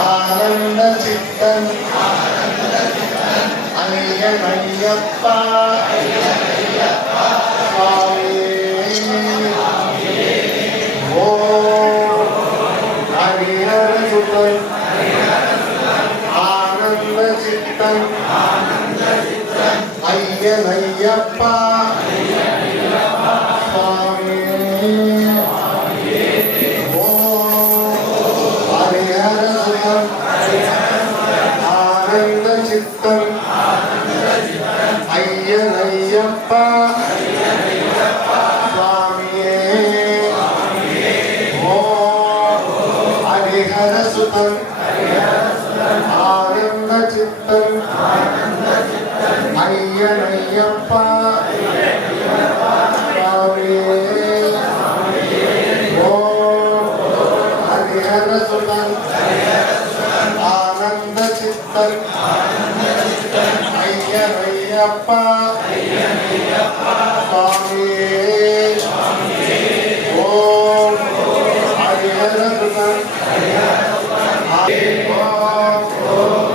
ஆனந்த சித்தன் ஐயப்பா ஓ ஹரிஹர சுதன் ஆனந்த சித்தன் ஐயப்பா ஆனந்த சித்தன் ஐயப்பா சுவாமியே ஓ ஹரிஹர சுதன் ஆனந்த சித்தன் ஐயப்பா சுவாமியே ஓ ஹரிஹர சுதன் ஆனந்த சித்தன் ஐயப்பா சுவாமியே ஓம் ஹரிஹர சுதன்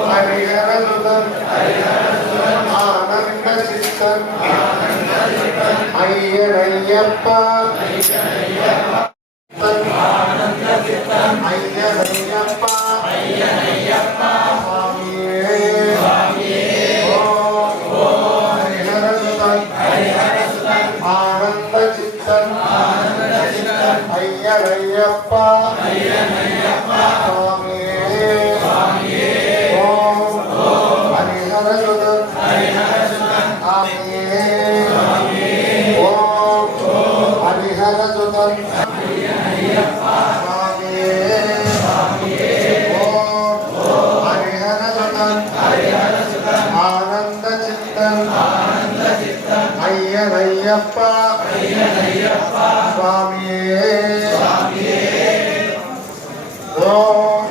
ஹரிஹர சுதன் ஆனந்த சித்தன் ஐயப்பா ஐயப்பா ஆனந்த சித்தன் ஐயப்பா சுவாமியே ஓம் ஹரிஹர சுதன் ஓம் ஹரிஹர சுதன் ஆனந்த சித்தன் ஐயப்பா சுவாமியே ஓம் ஹரிஹர சுதன் ஆனந்த சித்தன் ஐயப்பா சுவாமியே ஓம்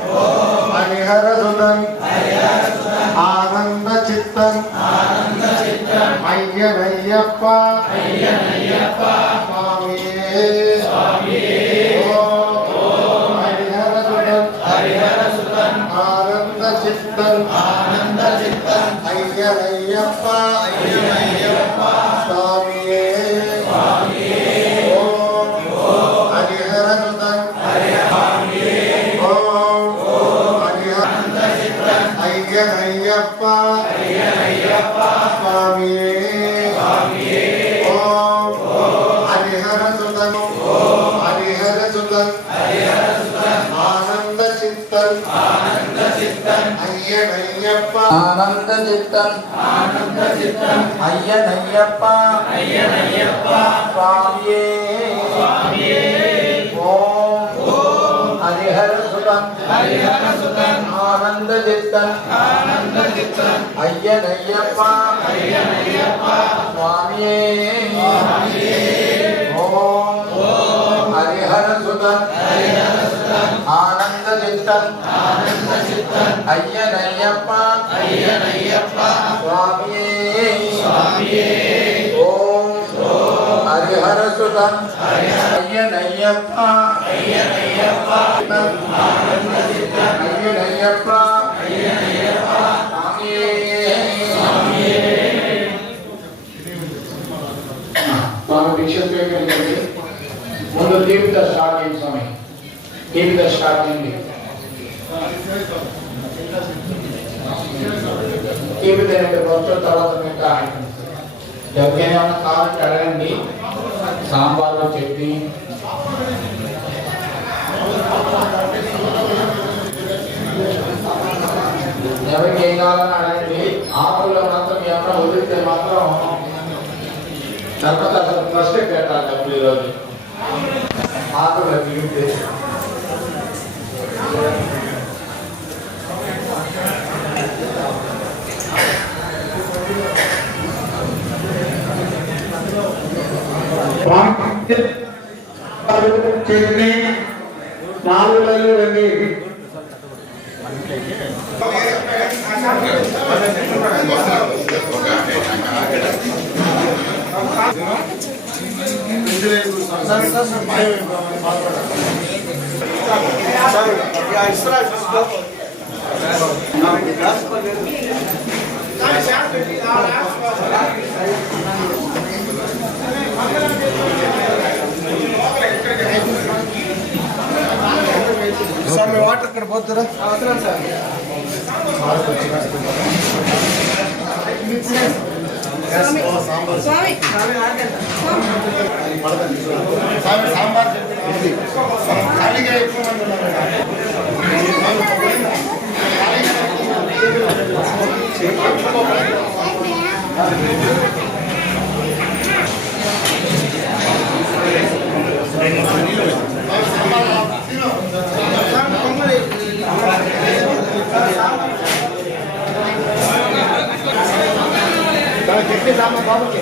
ஹரிஹர சுதன் ஆனந்த சித்தன் ஐயப்பா சுவாமியே ஓம் ஹரிஹர சுதன் ஓம் ஐயப்பா சுவாமியே ஓம் ஹரிஹர சுதன் ஆனந்த சித்தன் ஐயப்பா ஆனந்த சித்தன் ஐயப்பா சுவாமியே ஓம் ஹரிஹர சுதன் ஆனந்த சித்தன் ஐயப்பா சுவாமியே ஓம் ஹரிஹர சுதன் ஆனந்த சித்தன் ஐயப்பா சுவாமியே ஓம் ஹரிஹர சுதன் ஐயப்பா स्वामी दीक्षा स्वीकరించండి ముందు దీపిక స్టార్ట్ చేయండి స్వామి దీపిక స్టార్ట్ చేయండి దీపిక అంటే వచ్చే తర్వాత ఇంకా ఎవరికైనా ఏమైనా కావాలంటే అడగండి సాంబార్లో చట్నీ ఎవరికి ఏం కావాలని అడగండి ఆకుల్లో మాత్రం ఏమైనా వదిలితే మాత్రం తర్వాత అసలు ఫస్ట్ పెట్టాలి డబ్బులు ఈరోజు ఆకులు మిగిలితే చట్నీ 4 లైన్లు రండి స్వామి వాటర్ ఇక్కడ పోతురా సాంబార్ ఖాళీగా ఎక్కువ మంది చెట్టు సామా బాబుకి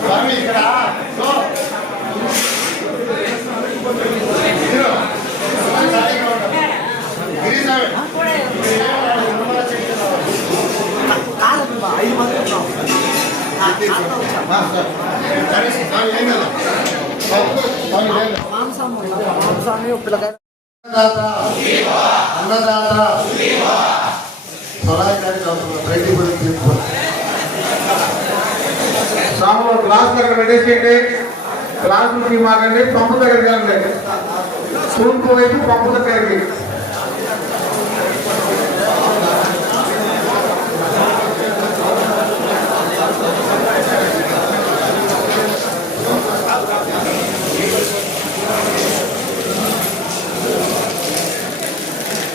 స్వామి ఇక్కడ అన్నదాత సాంబార్ గ్లాస్ దగ్గర పెట్టేసేయండి. గ్లాస్ నుంచి మాకండి, పంపు దగ్గరికి వెళ్ళండి. తూర్పు వైపు పంపు దగ్గరికి.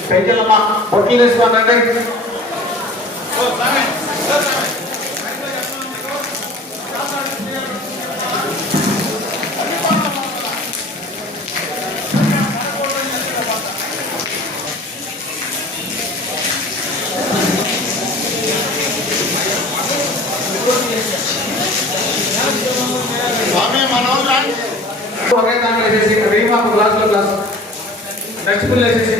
పెంచలమ్మా పొట్లు తీసుకోనండి. ఒకే దాంట్లో వేసేసి రీమాకు గ్లాసులో గ్లాస్ నెక్స్ట్ ఫుల్ వేసేసి